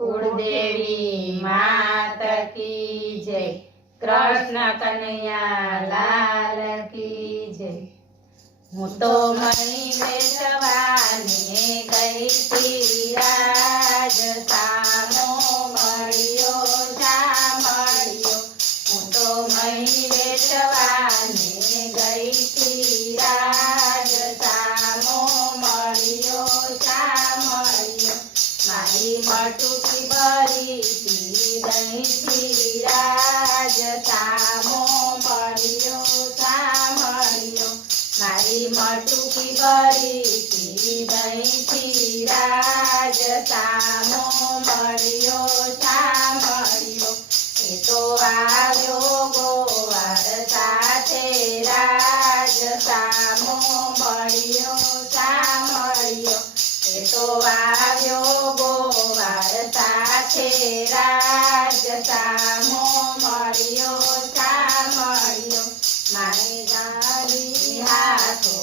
कुलदेवी मात की जय। कृष्ण कन्हैया लाल की जय। હું તો મણી વેચવાને ગઈ તી રાજ, સામો મળ્યો શા મળ્યો। હું તો મણી વેચવાને ગઈ તી રાજ, સામો મળ્યો શા મળ્યો। મારી મટુકી ભરી તી દહીંથી રાજ, સામો મળ્યો શા મળ્યો। મારી મટુકી ભરી તી દહીંથી રાજ, સામો મળ્યો શા મળ્યો। એ તો આવ્યો ગોવાર સાથે રાજ, સામો મળ્યો શા મળ્યો। એ તો આવ્યો ગોવાર સાથે રાજ, સામો મળ્યો શા મળ્યો। મારી ગાડી હાથો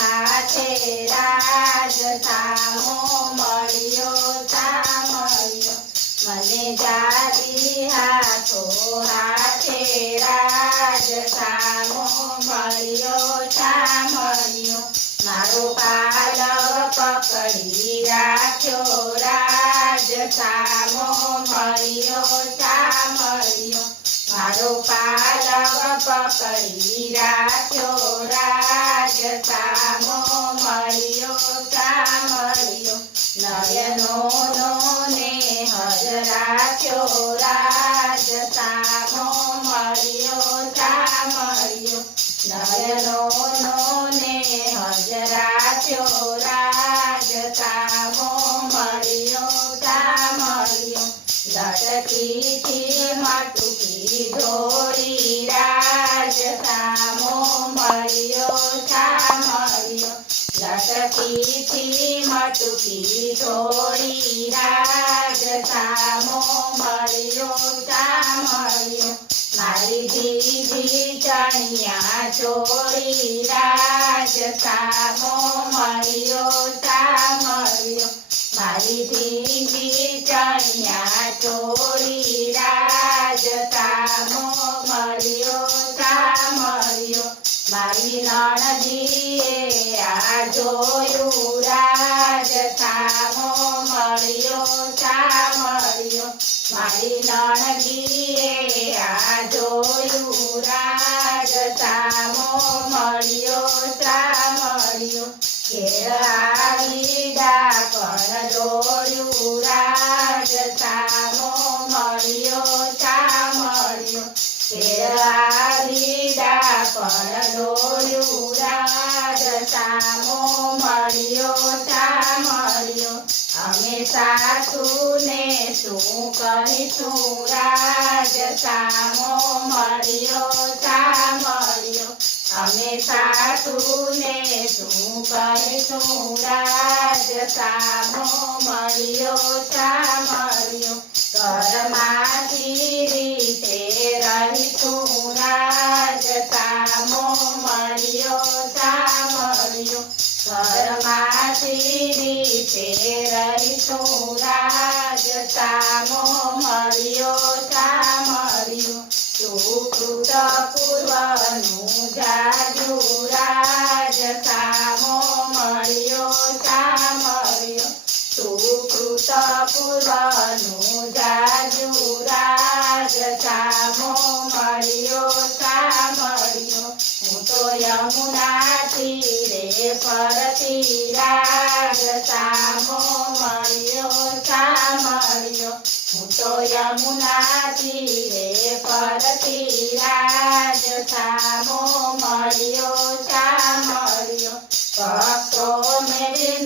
હાથે રાજ, સામો મળ્યો શા મળ્યો। મને ગાડી હાથો હાથે રાજ, સામો મળ્યો શા મળ્યો। મારો પાલવ પકડી રાખ્યો રાજ, સામો મળ્યો શા મળ્યો। મારો પાલવ પકડી રાખ્યો રાજ, સામો મળ્યો શા મળ્યો। નયનોનો નેહજ રાખ્યો રાજ, સામો મળ્યો શા મળ્યો। નયનોનો નેહજ રાખ્યો રાજ, સામો મળ્યો શા મળ્યો। લટકી થી મટુકી ઢોળી રાજ, સામો મળ્યો શા મળ્યો। લટકી થી મટુકી ઢોળી રાજ, સામો મળ્યો શા મળ્યો। મારી દીદી ચણિયા ચોળી રાજ, સામો મળ્યો શા મળ્યો। મારી દીદી ચણિયા ચોળી રાજ, સામો મળ્યો શા મળ્યો। મારી નણદીએ આ જોયું રાજ, સામો મળ્યો શા મળ્યો। મારી નણદીએ આ જોયું રાજ, સામો મળ્યો શા મળ્યો। ઘેર આવી ડાકણ દોડ્યું રાજ, સામો મળ્યો શા મળ્યો। ઘેર આવી ડાકણ દોડ્યું રાજ, સામો મળ્યો શા મળ્યો। અમે સાસુને શું કહીશું રાજ, સામો મળ્યો શા મળ્યો। અમે સાસુને શું કહીશું રાજ, સામો મળ્યો શા મળ્યો। ઘરમાંથી રીતે રહીશું રાજ, સામો મળ્યો શા મળ્યો। ઘરમાંથી રીતે રહીશું રાજ, સામો મળ્યો શા મળ્યો। સુકૃત પૂર્વનું જાજુ રાજ, સામો મળ્યો શા મળ્યો। સુકૃત પૂર્વનું જાજુ રાજ, સામો મળ્યો શા મળ્યો। હું તો યમુના તીરે ફરતી રાજ, સામો મળ્યો શા મળ્યો। હું તો યમુના તીરે ફરતી રાજ, સામો મળ્યો શા મળ્યો। ભક્તો મેરી